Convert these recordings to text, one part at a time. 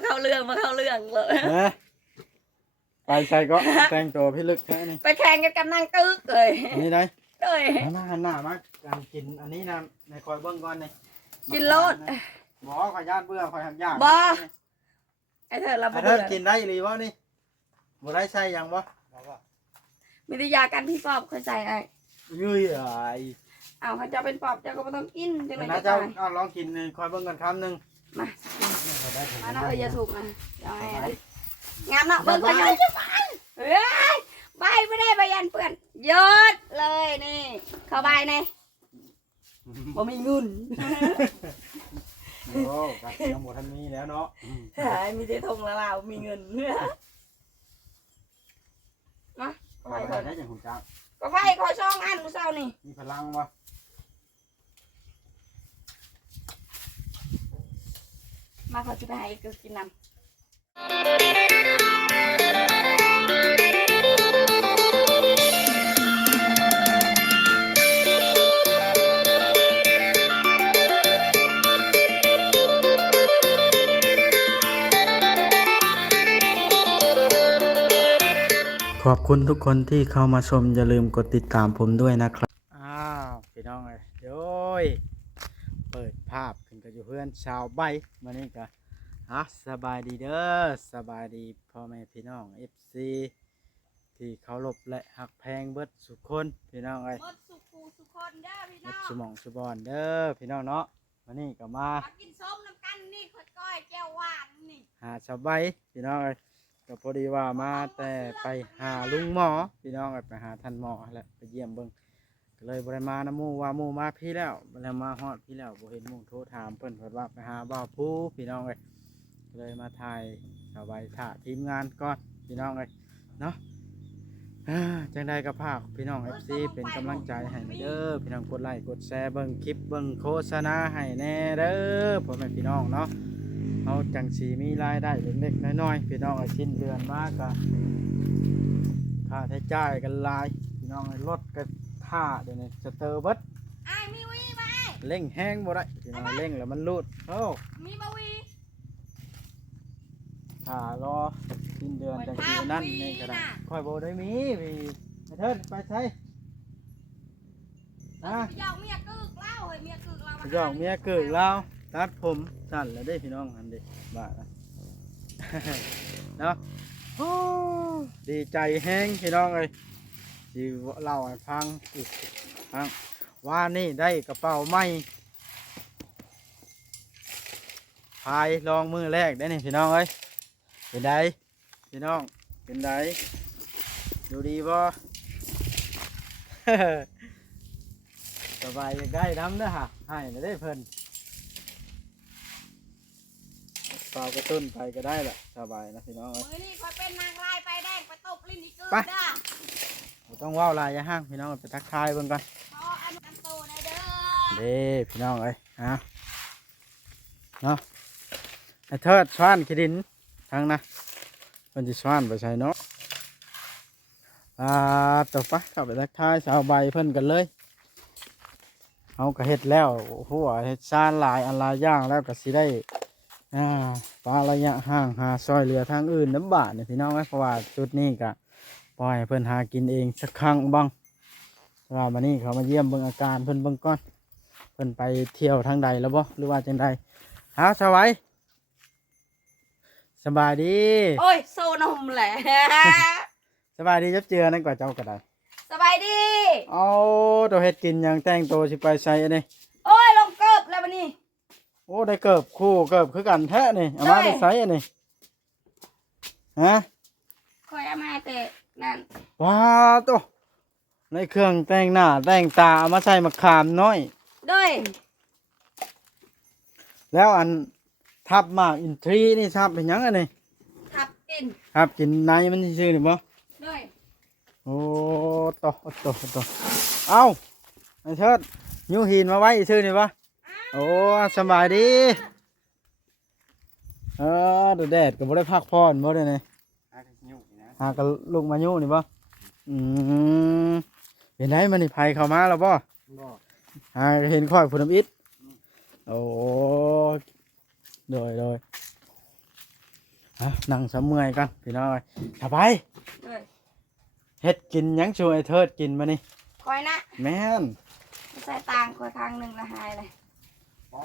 มาเข้าเรื่องมาเข้าเรื่องเลยเอ้ยไปใส่ก็แต่งตัวพี่ลึกแค่นี้ไปแข่งกันกับนางตึกเลยนี่ได้เลยหันหน้าหันหน้ามาการกินอันนี้นะในคอยเบิ้งก่อนนี่กินโลด บอกขอยญาติเบื่อขอยทำยากบ่ ไอ้เธอเราไอ้บ่เธอเบื่อกินได้หรือวะนี่บ่ได้ใส่หยังบ่บอกว่ามีแต่ยากันพี่ปอบเคยใส่ไอ้ยื้ยไอ้เอาเขาจะเป็นปอบเจ้าก็ไม่ต้องกินจังเลยนะจะเจ้าตายเอาลองกินคอยเบิ้งกันคำหนึ่ง มา มาเนาะเอออย่าสูบนะเอาให้เลยงามเนาะเบิ่งก่อนเลยเฮ้ยใบไม่ได้ใบยันเปื่อนยศเลยนี่เข้าใบนี่บ่มีเงินโอ้กัดยังหมดทันนี้แล้วเนาะหายมีแต่ทงละลาวมีเงินมาไปไปไปก่อนได้อย่างหูจักก็ไฟขอช่องอันกูเศร้านี่มีพลังวะ มาขอจะไปให้กูกินน้ำขอบคุณทุกคนที่เข้ามาชมอย่าลืมกดติดตามผมด้วยนะครับ อ้าว พี่น้องเอ้ยโดย เปิดภาพขึ้นกับอยู่เพื่อนชาวใบมานี่ก็ฮะสบายดีเด้อสบายดีพ่อแม่พี่น้อง FC ที่เคารพและหักแพงเบิดสุขคนพี่น้องเอ้ยหมดสุขูสุขคนเด้อพี่หมน้อดงสมองสบอนเด้อพี่น้องเนาะมานี่ก็มามากินส้มน้ำกันนี่ค่อยก้อยแก้วหวานนี่หาสบายพี่น้องเอ้ยก็พอดีว่ามาแต่ไปหาลุงหมอพี่น้องเอ้ยไปหาท่านหมอแหละไปเยี่ยมเบิ่ง ก็เลยบ่ได้มานะหมู่ว่ามูมาพี่แล้วบ่ได้มาฮอดพี่แล้วบ่เห็นมูโทรถามเพิ่นเพิ่นว่าไปหาบ่าวผู้พี่น้องเอ้ยเลยมาถ่ายสบายถ่าทีมงานก่อนพี่น้องเอ้ยเนาะจังใดก็ภาคพี่น้อง FC เป็นกำลังใจให้เด้อพี่น้องกดไลค์กดแชร์เบิ่งคลิปเบิ่งโฆษณาให้แน่เด้อพ่อแม่พี่น้องเนาะเอาจังสีมีรายได้เล็กๆน้อยๆพี่น้องไอ้ชิ้นเดือนมากก็ค่าใช้จ่ายกันลายพี่น้องไอ้รถ ก็ท่าเดี๋ยวนี้สเตอร์เบัดไอ้ายมีวีไหมเร่งแห้งบ่ได้พี่น้องเร่งแล้วมันรูดโอ้มีบาวีท่ารอชิ้นเดือนจังสีนั่นนี่ก็ได้ค่อยโบได้มีมีไอ้เทิดไปใช้นะนะยอกเมียกึกเล่าเฮ้ยเมียกึกเราหยอกเมียเกิดแล้วตัดผมสั่นแล้วได้พี่น้องอันเด็บ้าละ เนาะโอ้ดีใจแห้งพี่น้องเลย ที่เล่าให้ฟังอีกครั้งว่านี่ได้กระเป๋าใหม่พายลองมือแรกได้นี่พี่น้องเอ้ยเป็นไดพี่น้องเป็นไดดูดีบ่ สบายยังได้น้ำเด้อฮะให้ไม่ได้เพิ่นเปล่ากระตุ้นไปก็ได้แหละสบายนะพี่น้องเอ้ย มือนี่คอยเป็นนางลายไปแดงไปตบลิ้นอีกกึกไปเด้อบ่ ต้องว่าวลายอยาห้างพี่น้องไปทักทายเบิ่งก่อนขออนุญาตโตหน่อยเด้อเด้พี่น้องเอ้ยฮะเนาะไอ้เทิดสวานขี้ดินทางนะเพิ่นสิสวานไปใส่เนาะอ่าต่อไปเข้าไปทักทายสาวใบเพิ่นกันเลยเอาก็เฮ็ดแล้วหัวเฮ็ดซานหลายอันหลายอย่างแล้วก็สิได้อ่าปลาระยะห่างหาซอยเหลือทางอื่นน้ำบาดเนี่ยพี่น้องเอ้ยเพราะว่าจุดนี้ก็ ปล่อยให้เพิ่นหากินเองสักครั้งบ้างว่ามานี่เขามาเยี่ยมเบิ่งอาการเพิ่นเบิ่งก่อน เพิ่นไปเที่ยวทางใดแล้วบ่หรือว่าจังใดหาสวัยสบายดีโอ้ยโซนมแหละสบายดีจับเจือนั่นกว่าเจ้าก็ได้สบายดีเอาตัวเฮ็ดกินหยังแต่งตัวสิไปใส่อันนี้โอ้ยลงเกิบแล้ววันนี้โอ้ได้เกิบคู่เกิบคือกันแท้นี่เอามาได้ได้ใส่อันนี้ฮะคอยเอามาแต่ นั่นว้าวตัวในเครื่องแต่งหน้าแต่งตาเอามาใส่มะขามน้อยด้วยแล้วอันทับหมากอินทรีนี่ทับเป็นหยังอันนี้ขับกินครับกินในมันซื่อๆนี่บ่ด้วยโอ้โตโอ้โตโอ้โตเอ้าไอ้เชิดยูหินมาไว้ซื่อนี่ปะโอ้สบายดีเออเดูแดดก็บ่ได้พักผ่อนบ่ได้นี่ หากันลูกมายูนี่ปะอืมเป็นไงมันนี่ภัยเข้ามาแล้วป่หาเห็นค่อยผุน้ำอิดโอ้โดยโดยฮะนั่งสำเมื่อยกันพี่น้อยสบายเลยเฮ็ดกินหยังช่วยเทิดกินมานี่คอยนะแม่นใส่ตังคอยครั้งหนึ่งละหายเลยอ๋อ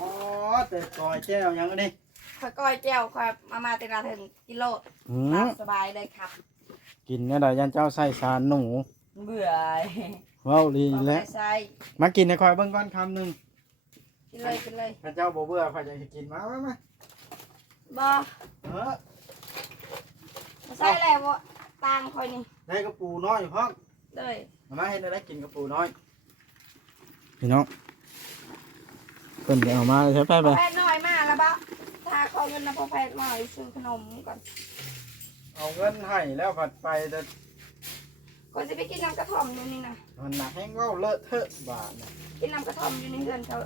แต่กอยแจ้วหยังอันนี้คอยก้อยแก้วคอยมามาตินาถึงกิโลหืมตามสบายเลยครับ กินเนี่ยได้ยันเจ้าใส่สารหนูเบื่อเว้าดีเอาไปแล้ว ใส่มากินให้คอยเบิ่งก่อนคำหนึงกินเลยกินเลยพระเจ้าบ่เบื่อพระเจ้าจะกินมาไหมมาบอเออมาใส่แล้วบ่ตังคอยนี่ได้กระปูน้อยอยู่ห้องเลยมาให้ได้กินกระปูน้อยพี่น้องเพิ่นไปเอามาใช่ไปพไปอแพทย์น้อยมากแล้วบ่ถ้าขอเงินนะพอแพทย์น้อยซื้อขนมก่อน เอาเงินให้แล้วผัดไปแต่ก่อนจะไปกินน้ำกระท่อมอยู่นี่นะมันหนักแห้งเว้าเลอะเทอะบาทน่ะกินน้ำกระท่อมอยู่ในเรือนเขา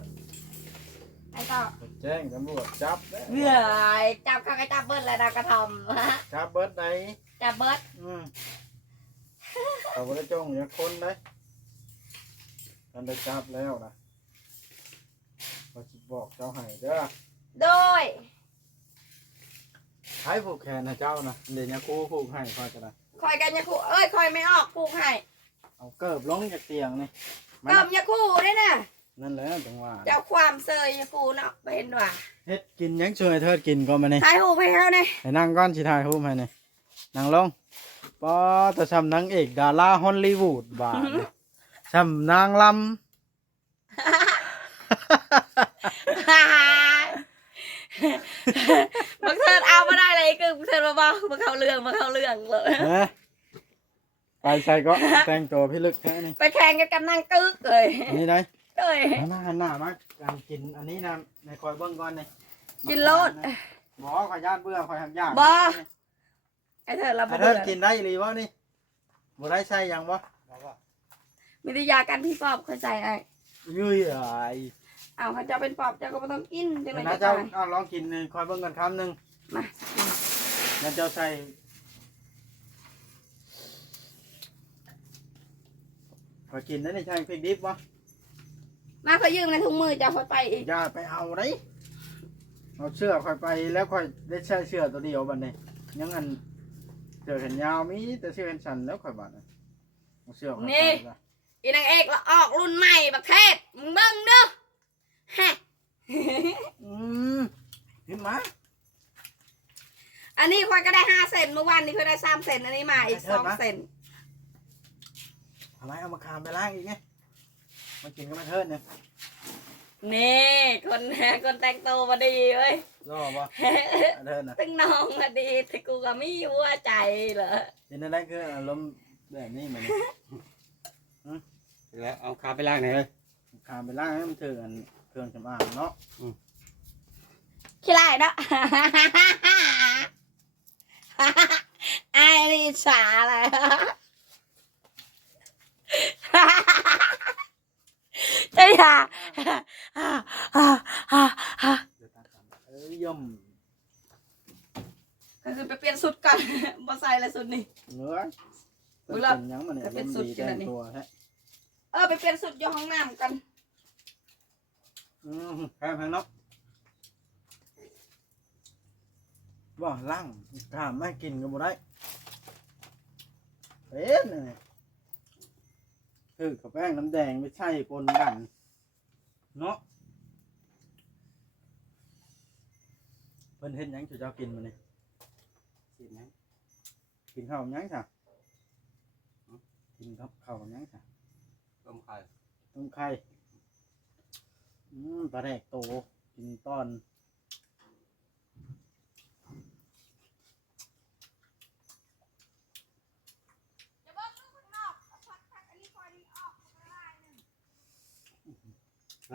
ไอ้ต่อแจ้งตำรวจจับเด้เบื่อจับข้างไอ้จับเบิร์ดเลยน้ำกระท่อมจับเบิดไหนจับเบิร์ดอืมเขาบ่ได้จ้องอย่าคนได้กันได้จับแล้วนะเขาสิบอกเจ้าให้เด้อโดย ใช้ผูกแขนนะเจ้านะเดี๋ยวนี้ครูผูกให้คอยจะนะคอยกันยาคูเอ้ยคอยไม่ออกปลูกให้เอาเกิบลงจากเตียงนี่มันเกิมยาคูด้วยนะนั่นแหละจังหวะเจ้าความเซยยาคูเนาะไปเห็นว่าเฮ็ดกินหยังช่วยเทิดกินก็มานี่ถ่ายหูปให้เขาเนี่ยให้นั่งก้อนสิถ่ายรูปให้นี่นั่งลงปอแต่ซ้ำนางเอกดาราฮอลลีวูดบาดนี่ซ้ำนางล บังเทิดเอามาได้เลยคือบังเทิดมาบอกมาเข้าเรื่องมาเข้าเรื่องเลยำเอ้ยไปใส่ก็แต่งตัวพี่ลึกแค่นี้ไปแข่งกันกับนางกึกเลยอันนี้ได้เลยหันหน้าหันหน้ามาการกินอันนี้นะในคอยเบิ้งก่อนนี่กินโลดบอกขอยญาติเบื่อขอยทำยากบ่ไอ้เธอเราไอ้บ่เทิเบื่ดอกินได้หรือวะนี่บ่ได้ใส่หยังวะมีแต่ยากันพี่ปอบเคยใส่ไอ้ยื้ยไอ้ เอาเขาจะเป็นปอบเจ้าก็ไม่ต้องกินจังเลยนะจะเจ้าตายเอาลองกินคอยเบิ้งกันคำหนึ่งมาแล้วเจ้าใส่ขอยกินได้ในใช่พริกดิบวะมาเขายืมในถุงมือจะเขาไปอีกอย่าไปเอาได้เอาเชือกคอยไปแล้วคอยได้ใช้เชือกตัวเดียวบัดนี้ยังอันเชือกแขนยาวมีแต่เชือกแขนสั้นแล้วคอยบาดน่ะเอาเชือกข้อยไปละอีนางเอกเราออกรุ่นใหม่ประเทศมึงเบิ่งเด้อ ฮะ อืมเห็นไหมอันนี้ควายก็ได้ห้าเซนเมื่อวานนี้ควายได้สามเซนอันนี้มาอีกสองเซนทำไมเอามาคามไปล้างอีกไงมากินก็มาเทิดเนี่ยนี่คนคนแต่งตัวมาดีเว้ยรอบ่เทิดนะตึงน้องมาดีแต่กูก็ไม่หัวใจเหรอเห็นอะไรคืออารมณ์แบบนี้มันแล้วเอาขาไปล้างไหนเลยคามไปล้างให้มันเถื่อน เครื่องสำอางเนาะขี้ไรเนาะไอ้นี่สาอะไรเจ้าอย่าเอ้ยย่อมก็คือไปเปลี่ยนสุดก่อนมาใส่เลยสุดนี่เนื้อมึงละเป็นหยังมันเนี่ยจะเป็นอารมณ์สุดดีขนาแต่ดงนี้ตัวแท้เออไปเปลี่ยนสุดอยู่ห้องน้ำกัน อืมแพงแพงเนาะว่าล่างกล้ามไม่กินก็บ่ได้เป็นนี่คือกับแป้งน้ำแดงไม่ใช่ปนกัน เนาะเพิ่นเห็นหยังจุเจ้ากินมาเนี่ยสินะกินข้าวกับหยังจ้ะกินข้าวข้าวกับหยังจ้ะต้มไข่ต้มไข่ อืมปลาแดกโตกินตอน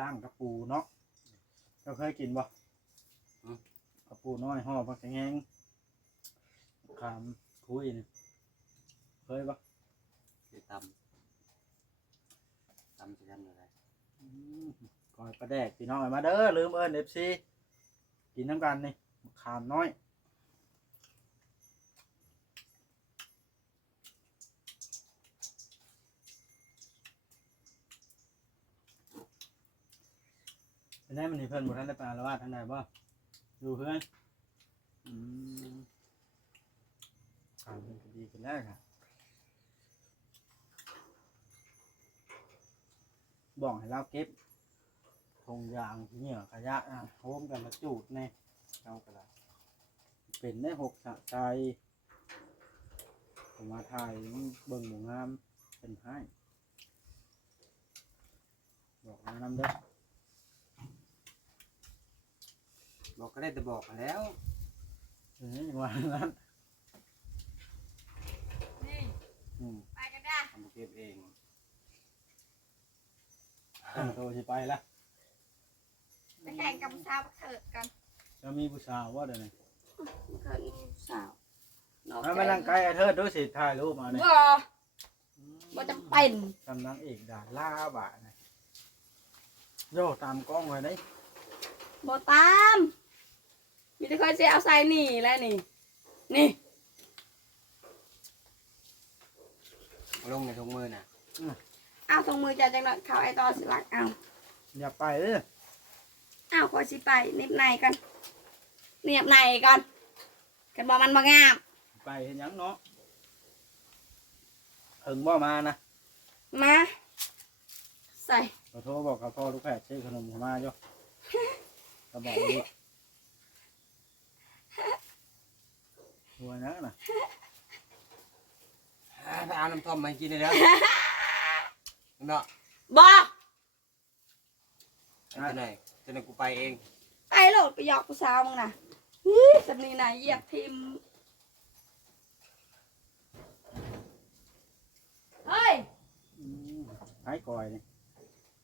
ล่างกระปูเนาะเราเคยกินบ่กระปูน้อยห่อผักแห้งขามคุยนี่เคยบ่คือตำตำจะทำอะไรอืม ก้อยปลาแดกพี่น้องเอามาเด้อลืมเอิญเอฟซีกินน้ำกันนี่มะขามน้อยเป็นไงมันนี่เพิ่นบ่ทันได้ปลาละวาดทางไหนบ่อยู่เพื่อนอืมทางมันก็ดีขึ้นแล้วค่ะบอกให้เราเก็บ ทงยางเหนี่ยขยะอะโฮมกันมาจูดแน่เอากระดาษเป็นได้หกสะใจผมมาถ่ายเบิ่งหมูงามเป็นให้บอกมานำเด้อบอกก็ได้แต่บอกมาแล้วเออว่านั้นนี่อืมไปกันได้ทำเก็บเองตั้งโตสิไปละ ไปแข่งกับสาวเถิดกันจะมีผู้สาวว่าเดี๋ยวนี้เกิดสาวถ้าไม่ร่างกายเธอดูสิถ่ายรูปมาเนี่ยบ่บ่จำเป็นกำลังเอกด่าล่าบะนะโยตามกล้องไว้ได้บ่ตาม มีแต่คอยเสียเอาใส่นี่แหล้วนี่ นี่เอาลงในถุงมือน่ะเอาตรงมือจะจังหน่อยเข้าไอ้ตอสิลักเอาอย่าไปเลยเอาคอยสิไปเนิบในกันเนียบในกันกันบอกมันมางามไปเห็นหยังเนาะถึงว่ามานะมาใส่ขอโทษบอกกับพ่อลูกแพทย์ซื้อขนมเขามาโยก็บอกว่าดิหัวนักนะไปเอาน้ำท่อมมาให้กินเลยแล้วเนาะบอกจะไหน จะไหนกูไปเอง ไปโหลดไปหยอกผู้สาวมึงนะฮี่สำนีนะเหยียบทิมเฮ้ยอืมไอ้ก่อยนี่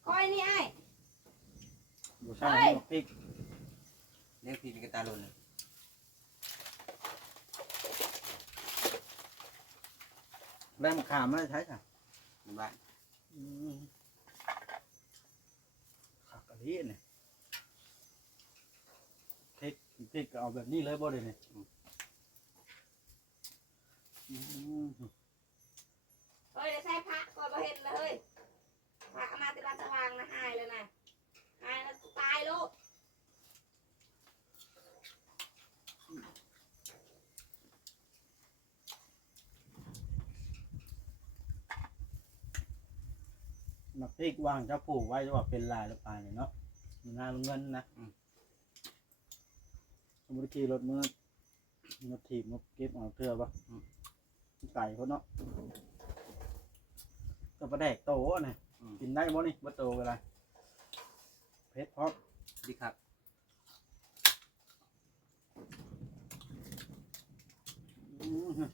คอยนี่ไอ้ บูชาเฮ้ย พริกเลี้ยงพีนกระตาลุนแม่มะขามไม่ได้ใช้จ้ะในบ้านอืมขักกะลิเนี่ย พริกพริกก็เอาแบบนี้เลยบ่เลยเนี่ยอืมเฮ้ยเดี๋ยวใส่พระก่อนมาเห็นเลยเฮ้ยพระมาติบันสว่างนะหายเลยนะหายแล้วตายลูกมักพริกวางจะปลูกไว้จะว่าเป็นลายหรือเปล่าเนี่ยเนาะมันน่าลงเงินนะ สมมติขี่รถมือรถถีบมาเก็บเอาเทือปะไก่เขาเนาะก็ประแดกโตอะเนี่ยอืม กินได้บ่นี่บ่โตเวลาเพชรพร้อมดีครับอืม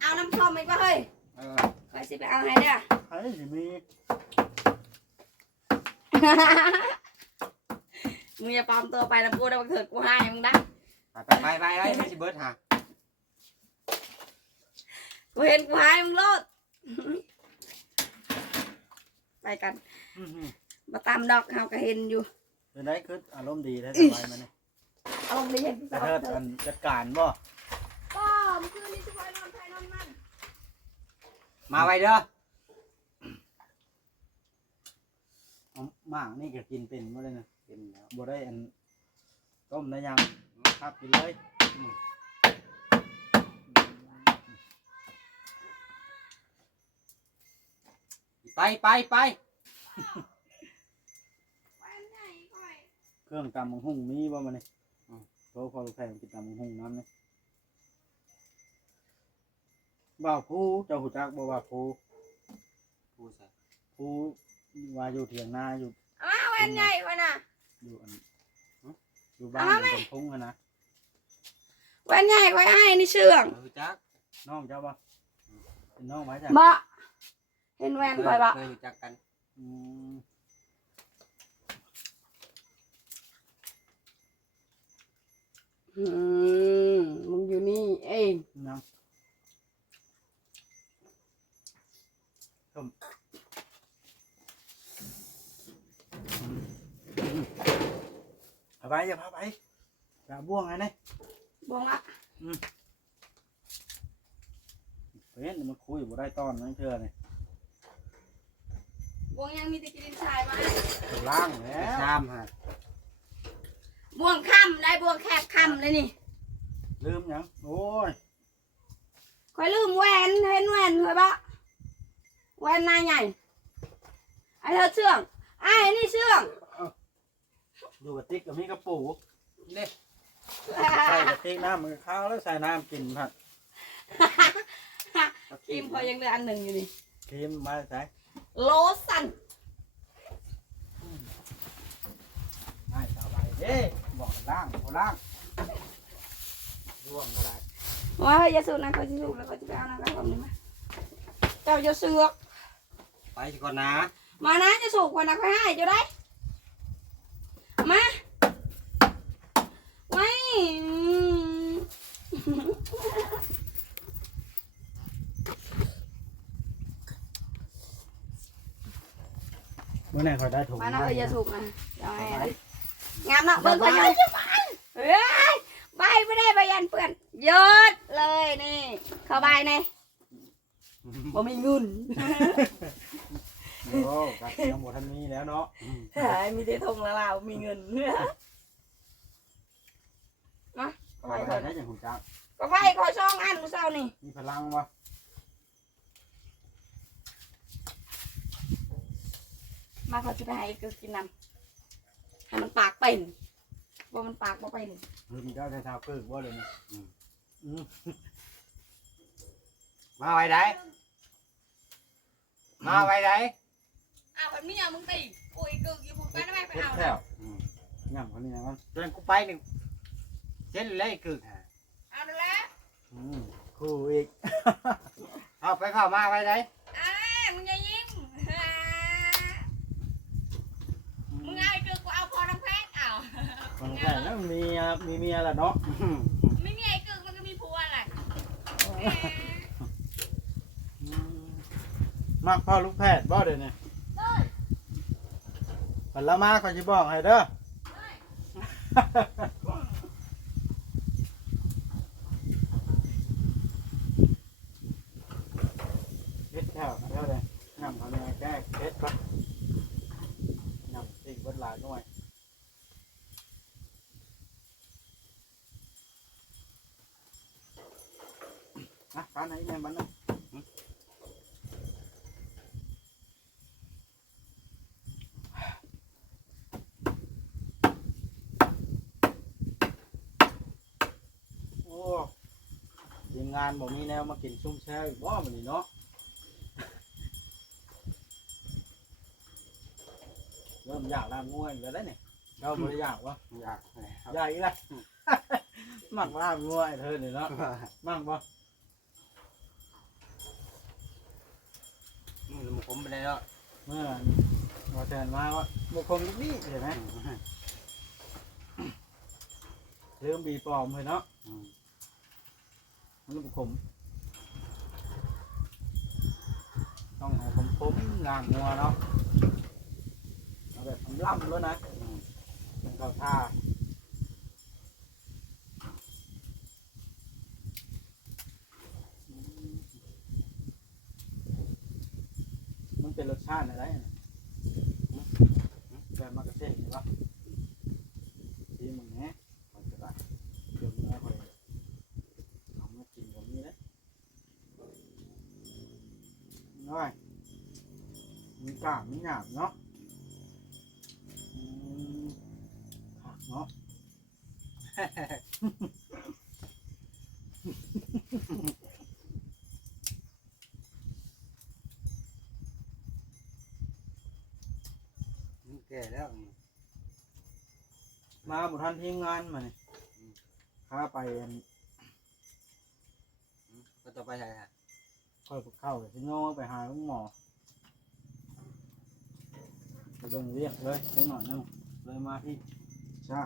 เอาน้ำส้มอีกป่ะเฮ้ยเออคอยสิไปเอาให้เด้อใครสิมี มึงอย่าปลอมตัวไปนะกูได้มาเถิดกูให้มึงได้ไปไปไปไปไปไม่ใช่เบิร์ดฮะกูเห็นกูให้มึงโลด ไปกันอืมมาตามดอกเฮาก็เห็นอยู่ๆเป็นได้คืออารมณ์ดีได้สบายมาเนี่ยเอาลงไปเห็นกระเทิดกันจัดการบ่ก็เมื่อคืนนี้สิบอยนอนไทยนอนมันมาไว้เด้อ เอาห มากนี่ก็กินเป็นบ่ได้นะเป็นแล้วบ่ได้อันต้มได้ยังครับกินเลยไปไปไปวันไหนก่อยเครื่องตำบักหุ่งมีบ่มาเนี่ยเพราะพอลูกแพงกินตำบักหุ่งน้ำเนี่ยบ่าวผู้เจ้าหูจักบ่บ่าวผู้พูดซะผู้ว่าอยู่เถียงนาอยู่เอา มาวันไหนวะน่ะอยู่อันฮะอยู่บ้านเอามาไหมเป็นพงอะนะวันไหนก่อยให้นี่เชื่องเออจักน้องเจ้าบ่เป็นน้องไว้จ้ะบ่เห็นแวนก่อยบ่เคยรู้จักกันอืมอืมมึงอยู่นี่เองน้ำต้ม เอาไปอย่าพาไปอย่าบ่วงไงเนี่ยบอกละเฮ้ยมันคุยบ่ได้ตอนนั่นเชื่อเนี่ยวงยังมีแตะกินชายมาล่างแล้วชามฮะบวงค่ำได้บวงแคบค่ำเลยนี่ลืมหยังโอ้ยคอยลืมแหวนเห็นแหวนเคยปะแหวนนายใหญ่ไอ้เธอเชื่องไอ้นี่เชื่อง ดูกระติกกับมีกระปูนี่ใส่กระติกน้ำมันก็เข้าวแล้วใส่น้ำกินผัดครีมพอยังเหลืออันหนึ่งอยู่นี่ครีมมาใส่โลสันให้สบายเด้บอกล่างบ่ล่างร่วงก็ได้ว่าเฮ้ยอย่าสูบนะเขาจะสูบแล้วเขาจะไปเอานะครับผมนี่มาเจ้าจะเสือกไปก่อนนะ มานะจะสูบก่อนนะค่อยให้จะได้ มาไม่อืม เมื่อไหร่เขาได้ถุงมานะเฮ้ยอย่าสูบนะเดี๋ยวให้นะงามเนาะเบิ่งก่อนเฮ้ยเฮ้ยใบไม่ได้ใบยันเปื่อนยดเลยนี่ เข้าใบในบ่มีเงินโอ้กัดยังหมดทันนี้แล้วเนาะหายมีแต่ทงละลาวมีเงินมาเข้าไปใบไปก่อนได้อย่างหุ่นจักก็ไฟคอยช่องอันมื้อเช้านี่มีพลังวะ มาเขาจะไปให้กูกินน้ำให้มันปากเป็นว่ามันปากบ่เป็นลืมเจ้าใช้เท้าเกิดบ่เลยเนี่ยอืมมาไว้ไหนมาไว้ไหนอ้าวแบบนี้อะมึงตีกูอีกกึกอยู่พุ่นไปทำไมไปเฮ็ดเอาแถวย่ำคนนี้นะมันเดินกูไปหนึ่งเส้นเลยกึกเอาดูแล้วอืมคู่อีก เอาไปเข้ามาไว้ไหนอ่ามึงอย่ายิ้มอ่ามึงเอาอีกกึกกูเอาพอน้ำแพงเอา คนแก่แล้วมีเมียมีเมียแล้วเนาะไม่มีไอ้กึกมันก็มีผัวแหละอืมมักพ่อลูกแพทย์บ่เดี๋ยวนี้ผลมาก็จะบอกให้เด้อเฮ็ดแถวเด้อเลยนำเขาเนี่ยแก้เฮ็ดปะนำสิ่งเบิดหลายหน่อย อะปานไหนแม่มันนะโอ้ทีมงานบอกมีแนวมากินชุ่มแช่อีกบ่มันนี่เนาะเริ่มอยากลามง่วยแล้วได้เนี่ยเราไม่ได้อยากวะอยากเลยครับอยากอีกแล้ว มักลามง่วยเธอเนี่ยเนาะ มักบ่ มึงมัน ผมไปเลยเนาะเมื่อมาแทนมาว่าบุคคลลูกนี่เห็นไหมเริ่มบีปลอมเลยเนาะมันบุคคลต้องเอาคมคมๆงามงัวเนาะเอาแบบล่ำแล้วนะเป็นข้าวท่า เป็นรสชาติอะไรนะแบบมากระเซ็นใช่ปะดีมึงแหน่มันจะได้เดี๋ยวมึงเอาไปเอามากินแบบนี้นะน้อยมีกล้ามมีหยาบเนาะผักเนาะ แก่แล้ว มาบุ ทันทีมงานมาเนี่ยข้าไปอันก็ต่อไปใช่ฮะค่อยเข้าไปที่โง่ไปหาลุงหมอไปเบิ่งเรียกเลยเดี๋ยวหน่อยนึงเลยมาพี่ชา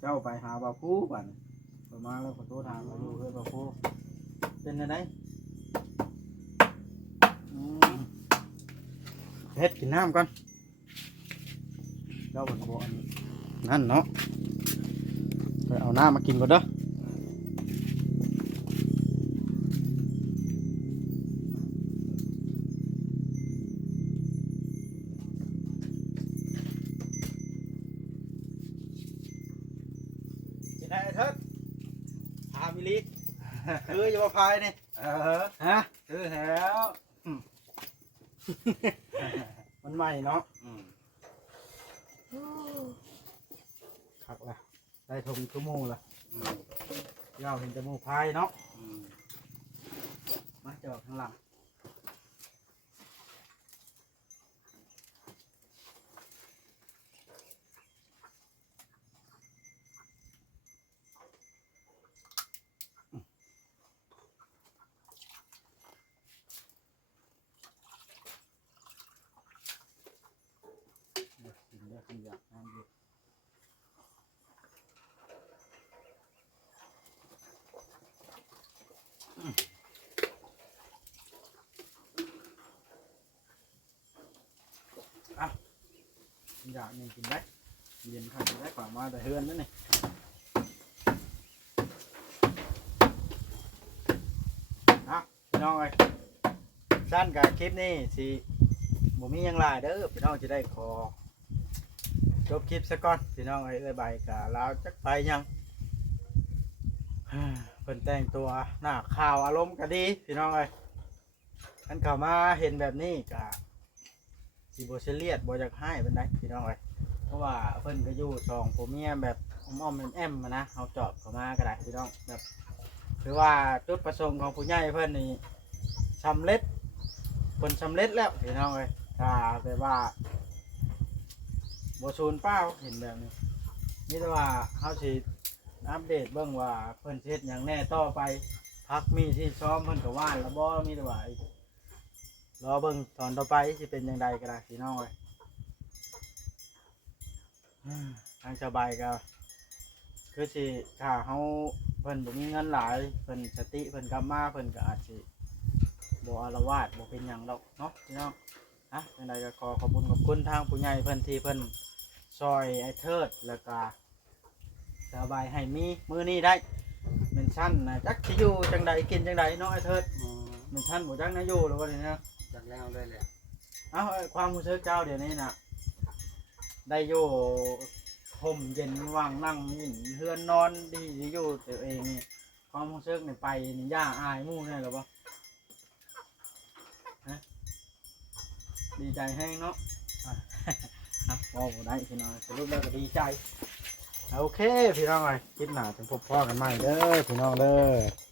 เจ้าไปหาบาพูบัดนไปมาแล้วขอโทษทางมาดูเลยบาพูเป็นยังไงอืมเฮ็ดกินน้ำก่อน เราวมันบ่อนนั่นเนาะไปเอาหน้ามากินก่อนเด้อจะได้เถิดพามิลิคืออย่ามาพายนี่ฮะคือแล้ว มันใหม่เนาะ ได้ทงชั่วโมงละอืมยาวเห็นจมูกพายเนาะอืมมาจอดข้างหลังเดี๋ยวกินเดี๋ยวกินอยากน้ำเย็น อยากนี่กินได้เย็นข้าวกินได้กว่ามาแต่เฮือนนั่นนี่อะพี่น้องเอ้ยสั้นกับคลิปนี้สิบ่มียังหลายเด้อพี่น้องจะได้ขอจบคลิปซะก่อนพี่น้องเอ้ยเอ้ยใบกะลาวจักไปยังเพิ่นแต่งตัวหน้าข่าวอารมณ์ก็ดีพี่น้องเอ้ยท่านเข้ามาเห็นแบบนี้กะสิ บ่เฉลียดบ่อยากให้เป็นไดพี่น้องเอ้ยเพราะว่าเพิ่นก็อยู่สองผัวเมียแบบอ้อมๆแอมๆมนะเอาจอบเข้ามาก็ได้พี่น้องแบบคือว่าจุดประสงค์ของผู้ใหญ่เพิ่นนี่สำเร็จเพิ่นสำเร็จแล้วพี่น้องเอ้ยถ้าแบบว่าบ่สูญเปล่าเห็นแบบนี้มีแต่ว่าเฮาสิอัปเดตเบิ่งว่าเพิ่นสิเฮ็ดหยังแน่ต่อไปพักมีที่ซ้อมเพิ่นก็ว่านแล้วบ่มีแต่ว่า รอเบิ่งตอนต่อไปสิเป็นยังไงก็ได้พี่น้องเลยทางสบายก็คือสิถ้าเฮาเพิ่นบ่มีเงินหลายเพิ่นสติเพิ่นกลับมาเพิ่นก็อาจสิบ่อาละวาดบ่เป็นหยังดอกเนาะพี่น้องอะจังไดก็ขอขอบคุณขอบคุณทางผู้ใหญ่เพิ่นที่เพิ่นซอยไอ้เทิดแล้วก็สบายให้มีมื้อนี้ได้เป็นชั้นนะจักสิอยู่จังใดกินจังใดเนาะไอ้เทิดอืมเป็นชั้นบ่จักนะอยู่หรือว่านี่นะจัด แล้วได้เลยเอ้าความรู้สึกเจ้าเดี๋ยวนี้นะได้อยู่ห่มเย็นว่างนั่งยินเฮือนนอนดีอยู่ตัวเองนี่ความรู้สึกนี่ไปนี่ย่าอายหมู่แน่หรอปะฮะดีใจแห้งเนาะอะอะพอบ่ได้พี่น้องสรุปแล้วก็ดีใจ โอเค พี่น้องเอ้ยคลิปหน้าจะพบพ่อกันใหม่เด้อพี่น้องเด้อ